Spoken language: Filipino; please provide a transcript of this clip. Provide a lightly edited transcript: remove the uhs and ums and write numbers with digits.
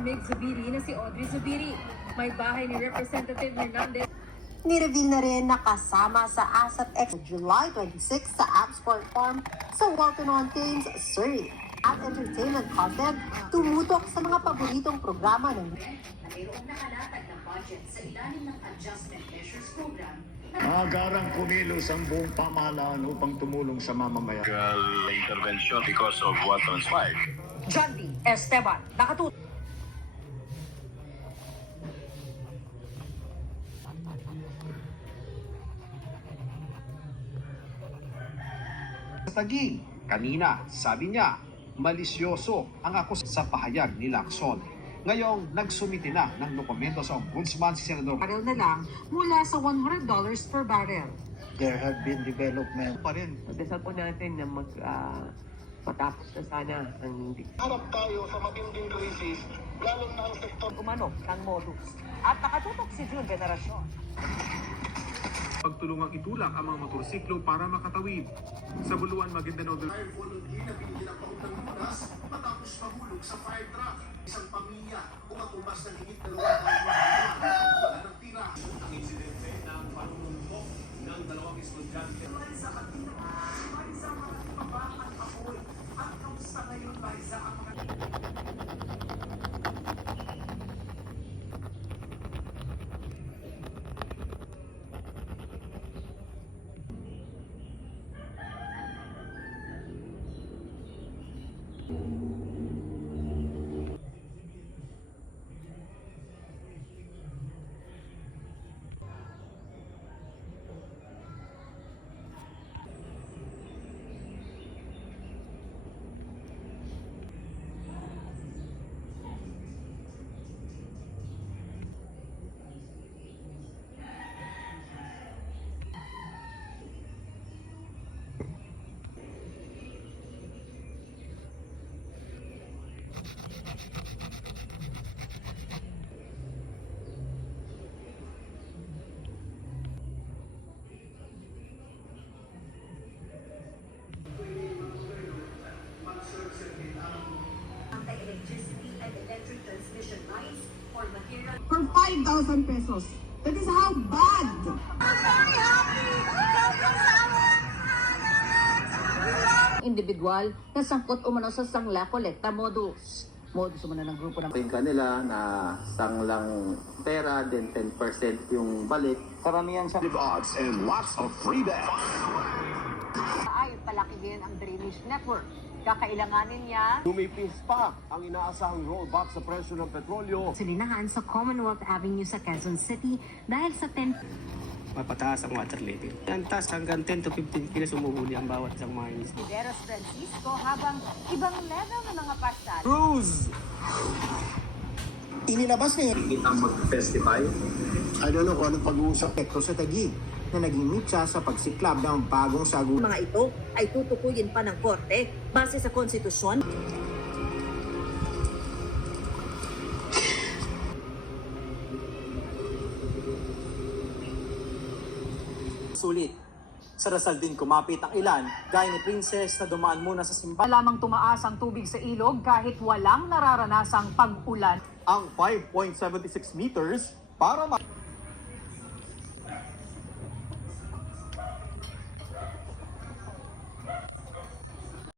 Mig Zubiri na si Audrey Zubiri. May bahay ni Representative Hernandez. Nireveal na rin na kasama sa Asset Expo July 26 sa Abscor Farm sa Walton Mountains, Surrey. At entertainment content tumutok sa mga paboritong programa ng mayroong nakalatag ng budget sa ilalim ng Adjustment Measures Program. Agarang kumilos ang buong pamahalaan upang tumulong sa mamamayan. Intervention because of what transpired. John D. Esteban, nakatutok. Sa Taguig, kanina, sabi niya, malisyoso ang ako sa pahayag ni Lacson. Ngayong nagsumiti na ng dokumento sa Ombudsman si Senador barrel na lang mula sa $100 per barrel. There have been development pa rin. Dasal po natin na patapos na sana ang hindi. Harap tayo sa matinding krisis, lalo na ang sektor Umano ng modus. At nakatutok si June Veneracion. Pagtulungang itulak ang mga motorsiklo para makatawid. Sa Buluan, Maguindanao del Fire volunteer na pinagpapahod ng lunas matapos mahulog sa fire truck. Isang pamilya umatumbas ng higit na lugar wala ng tira. Ang insidente ng panunumok ng dalawang estudyante. Sa kanila, Liza, makapaba ang apoy. At kamusta ngayon, Liza, ang mga... Anti-electricity and electric transmission lines for material. For 5,000 pesos. That is how bad! Individual na sangkot umano sa sangla-kolekta modus. Modus umano ng grupo ng kanila na sanglang pera, then 10% yung balik. Karamihan sa odds and lots of free bets. Ay, palakihin ang drainage network. Kakailanganin niya Lumipis pa ang inaasahang rollback sa presyo ng petrolyo. Silinahan sa Commonwealth Avenue sa Quezon City dahil sa 10 Mapataas ang water level. Ang taas hanggang 10 to 15 kilos umuhuli ang bawat isang mga isda. Deros Francisco habang ibang level ng mga pasal. Cruz! inilabas niya. Ang mag-testify. I don't know kung anong pag-uusap ito sa Taguig na naging mitsa sa pagsiklab ng bagong sagot. Mga ito ay tutukuyin pa ng korte base sa konstitusyon. Sulit. Sa Rizal din kumapit ang ilan, gaya ni Princess na dumaan muna sa simbahan. Lamang tumaas ang tubig sa ilog kahit walang nararanasang pag-ulan. Ang 5.76 meters para